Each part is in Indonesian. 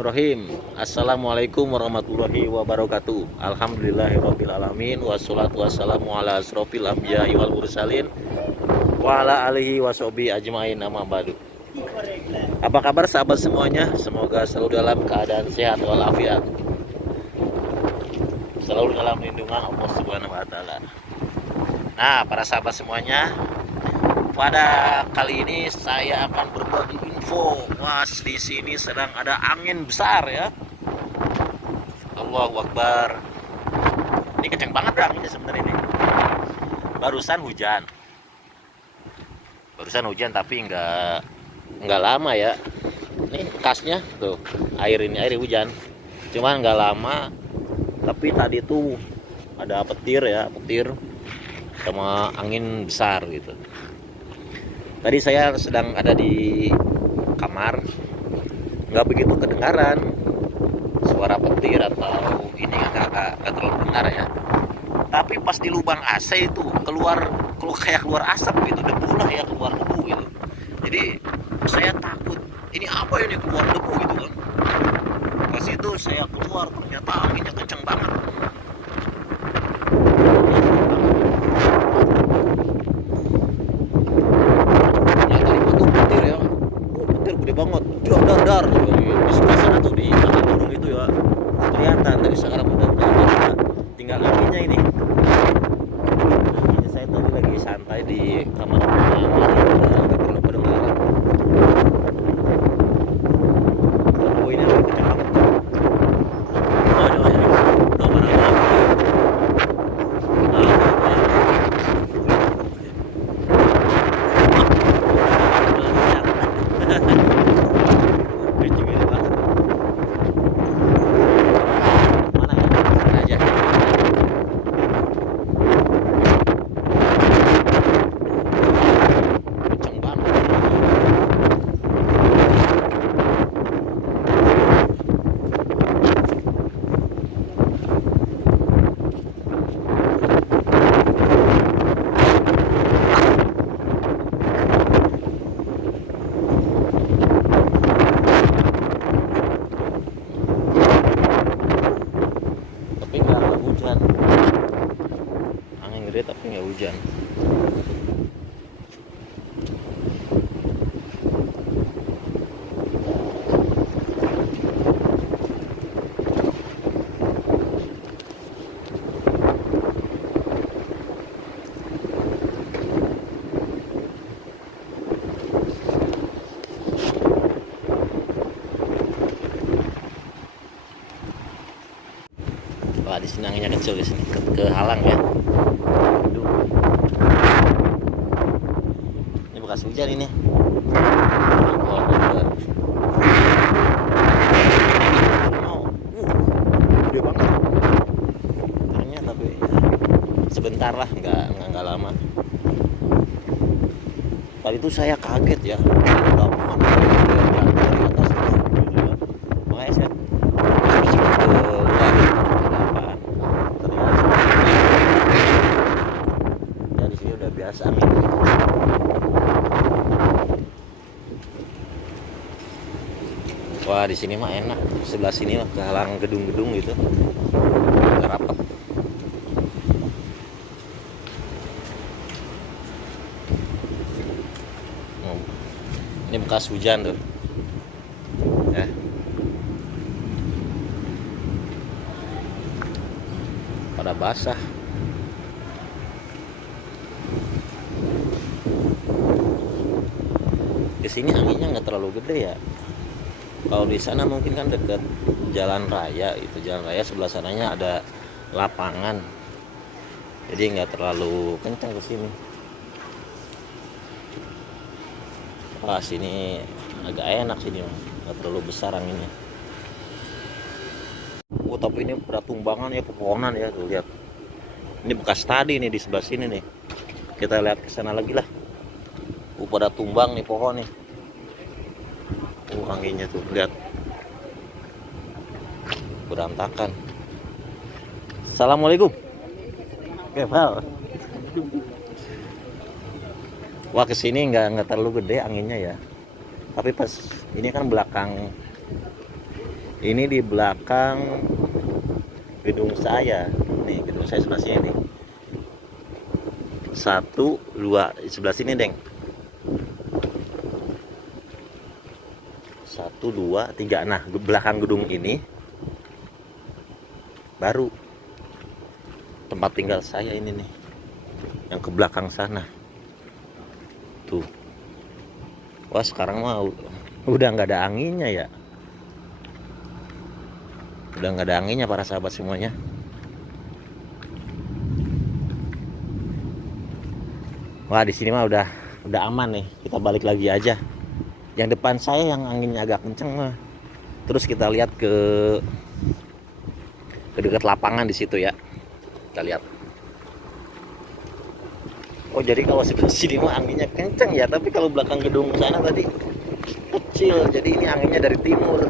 Bismillahirrahmanirrahim. Assalamualaikum warahmatullahi wabarakatuh. Alhamdulillahirrabbilalamin. Wassalatu wassalamu ala asrofil anbiya'i wal mursalin wa ala alihi washobi ajmain, amma ba'du. Apa kabar sahabat semuanya? Semoga selalu dalam keadaan sehat walafiat, selalu dalam lindungan Allah Subhanahu wa taala. Nah, para sahabat semuanya, pada kali ini saya akan berbagi info. Was, di sini sedang ada angin besar ya. Allahu Akbar. Ini kenceng banget anginnya sebenarnya ini. Barusan hujan. Tapi nggak lama ya. Ini bekasnya tuh. Air hujan. Cuman nggak lama. Tapi tadi tuh ada petir sama angin besar gitu. Tadi saya sedang ada di kamar, nggak begitu kedengaran suara petir atau ini, nggak terlalu dengar ya. Tapi pas di lubang AC itu keluar kayak keluar asap gitu, debu lah ya, keluar debu gitu. Jadi saya takut, ini apa ini keluar debu gitu kan. Pas itu saya keluar, ternyata anginnya kenceng banget. Gede banget, dar di sebelah sana tuh, di belakang gunung itu ya, kelihatan dari sekarang udah tinggal anginnya ini. Ini saya tadi lagi santai di kamar mama, nggak terlalu kedengaran. Oh, ini lagi kencang banget. Angin gede tapi nggak hujan. Wah, di sini anginnya kecil, di sini kehalang ya. Ini bekas hujan ini. Gede banget. Ternyata tapi ya, sebentar lah, nggak lama. Tadi itu saya kaget ya. Dari atas gitu ya. Makanya saya biasa angin. Wah, di sini mah enak. Sebelah sini mah kehalang gedung-gedung gitu. Nggak rapat. Ini bekas hujan tuh. Ya. Pada basah. Di sini anginnya nggak terlalu gede ya. Kalau di sana mungkin kan dekat jalan raya, itu jalan raya sebelah sananya ada lapangan, jadi nggak terlalu kencang ke sini. Wah, sini agak enak sini, nggak terlalu besar anginnya. Oh, tapi ini berat tumbangan ya, pepohonan ya, tuh lihat. Ini bekas tadi nih di sebelah sini nih. Kita lihat ke sana lagi lah. Pada tumbang nih pohon nih. Anginnya tuh, lihat. Berantakan. Assalamualaikum. Kebal. Wah, kesini nggak terlalu gede anginnya ya. Tapi pas ini kan belakang Ini di belakang gedung saya. Nih, gedung saya sebelah sini nih. 1, 2 sebelah sini, Deng. 1, 2, 3. Nah, belakang gedung ini baru tempat tinggal saya ini nih. Yang ke belakang sana. Tuh. Wah, sekarang mah udah nggak ada anginnya ya. Udah nggak ada anginnya para sahabat semuanya. Wah, di sini mah udah aman nih. Kita balik lagi aja. Yang depan saya yang anginnya agak kenceng mah. Terus kita lihat ke dekat lapangan di situ ya. Kita lihat. Oh, jadi kalau sebelah sini mah anginnya kenceng ya, tapi kalau belakang gedung sana tadi kecil. Jadi ini anginnya dari timur.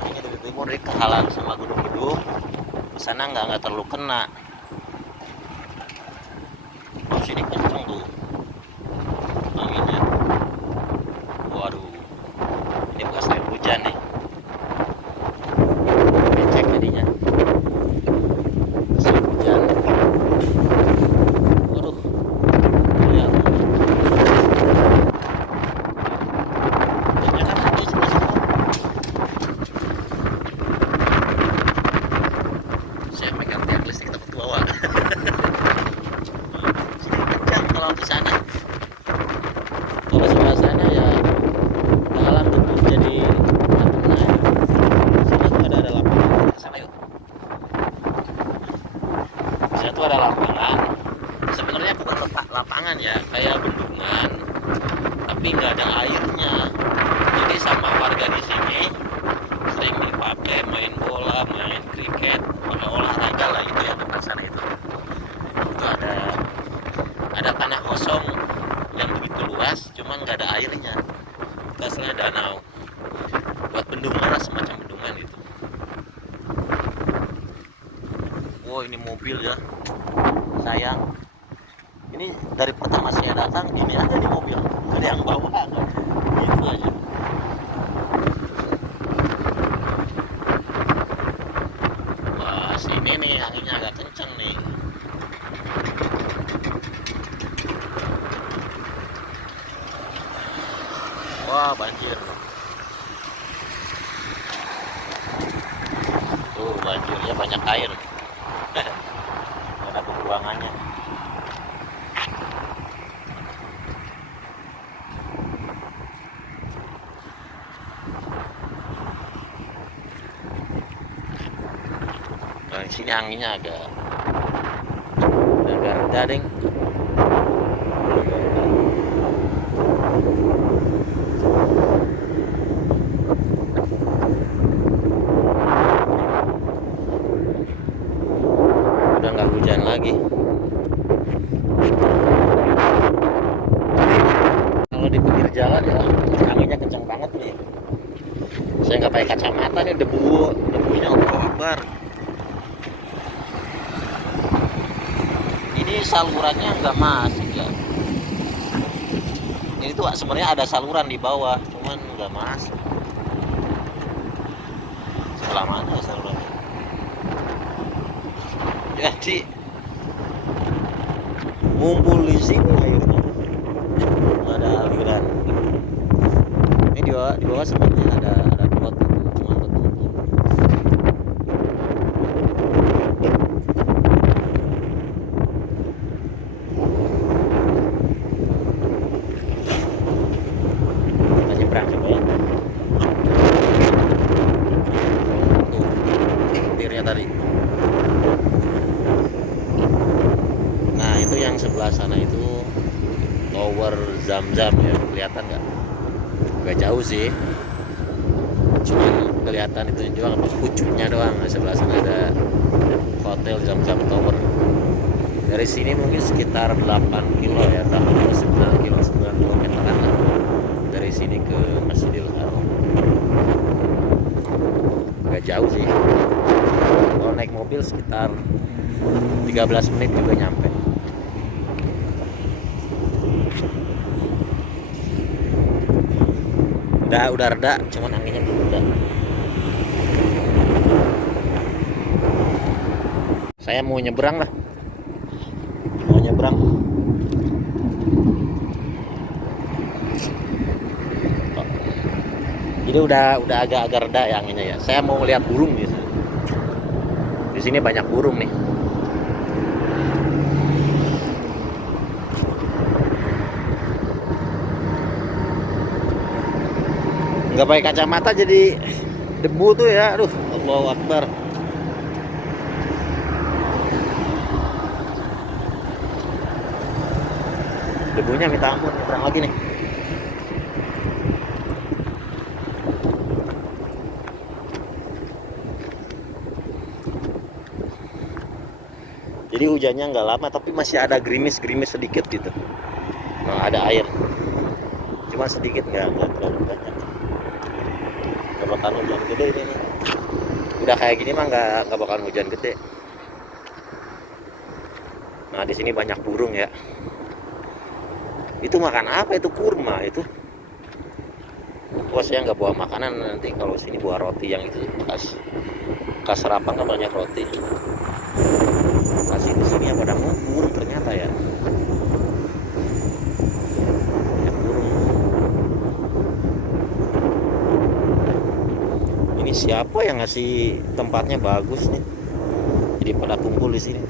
Anginnya dari timur, dia kehalang sama gedung-gedung. Ke sana nggak terlalu kena. Oh, sini kenceng tuh anginnya. Waduh, ini bekas air hujan nih. Cek jadinya. Bekas air hujan. Waduh, lihat. Hujannya kan di sebelah sana. Saya megang tiang listrik takut bawa. Sini kencang kalau di sana. Kalau sebelah sana ya dalam gedung jadi nggak kena ya. Sana tuh ada lapangan. Sana yuk. Sana tuh ada lapangan. Sebenarnya bukan lapangan ya, kayak bendungan, tapi nggak ada airnya. Jadi sama warga di sini sering dipakai main bola, main kriket, pakai olahraga lah itu yang depan sana itu. Itu ada tanah kosong yang begitu luas, cuman nggak ada airnya. Atasnya danau. Buat bendungan lah, semacam bendungan itu. Wow, ini mobil ya. Sayang. Ini dari pertama saya datang, ini aja di mobil. Ada yang bawa. Gitu aja. Wah, sini nih anginnya agak kenceng nih. Wah, banjir. Tuh, banjirnya banyak air. Ada pembuangannya. Nah, di sini anginnya agak reda, Deng. Udah nggak hujan lagi. Kalau di pinggir jalan ya anginnya kencang banget nih. Saya nggak pakai kacamata nih, debunya Akbar. Ini salurannya nggak masuk ya. Ini tuh sebenarnya ada saluran di bawah, cuman nggak masuk. Sebelah mana ya salurannya? Jadi ngumpul di sini airnya, nggak ada aliran. Ini di bawah sebenarnya ada got gitu, cuma tertutup. Kita nyebrang coba ya. Tuh, petirnya tadi. Nah, itu yang sebelah sana itu tower Zam-Zam ya, kelihatan nggak? Nggak jauh sih, cuman kelihatan itu juga pucuknya doang. Di sebelah sana ada hotel Zam-Zam Tower. Dari sini mungkin sekitar 8 kilo ya, 8 kilo, 9 kilo, 9 kilometeran lah dari sini ke Masjidil Haram. Nggak jauh sih, kalau naik mobil sekitar 13 menit juga nyampe. Udah reda, cuman anginnya belum reda. Saya mau nyebrang lah, mau nyebrang. Jadi udah agak-agak reda ya anginnya ya. Saya mau lihat burung di sini. Di sini banyak burung nih. Nggak pakai kacamata jadi debu tuh ya. Aduh, Allahu Akbar. Debunya minta ampun, nyebrang lagi nih. Jadi hujannya nggak lama tapi masih ada gerimis-gerimis sedikit gitu. Nah, ada air. Cuma sedikit, nggak terlalu banyak. Nggak bakal hujan gede ini nih. Udah kayak gini mah nggak bakal hujan gede. Nah, di sini banyak burung ya. Itu makan apa? Itu kurma itu. Wah, saya nggak bawa makanan, nanti kalau sini bawa roti yang itu khas Serapan kan banyak roti. Kasih di sini ya pada burung ternyata ya. Banyak burung. Ini siapa yang ngasih tempatnya bagus nih? Jadi pada kumpul di sini.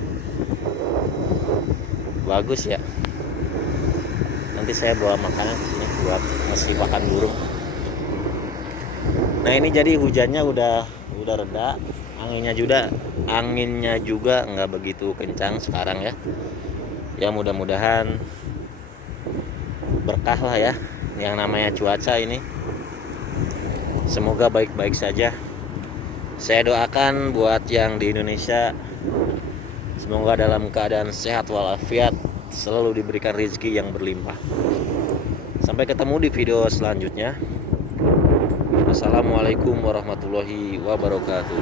Bagus ya. Nanti saya bawa makanan ke sini buat ngasih makan burung. Nah, ini jadi hujannya udah reda, anginnya juga nggak begitu kencang sekarang ya. Ya mudah-mudahan berkah lah ya yang namanya cuaca ini. Semoga baik-baik saja. Saya doakan buat yang di Indonesia, semoga dalam keadaan sehat walafiat, selalu diberikan rezeki yang berlimpah. Sampai ketemu di video selanjutnya. Assalamualaikum warahmatullahi wabarakatuh.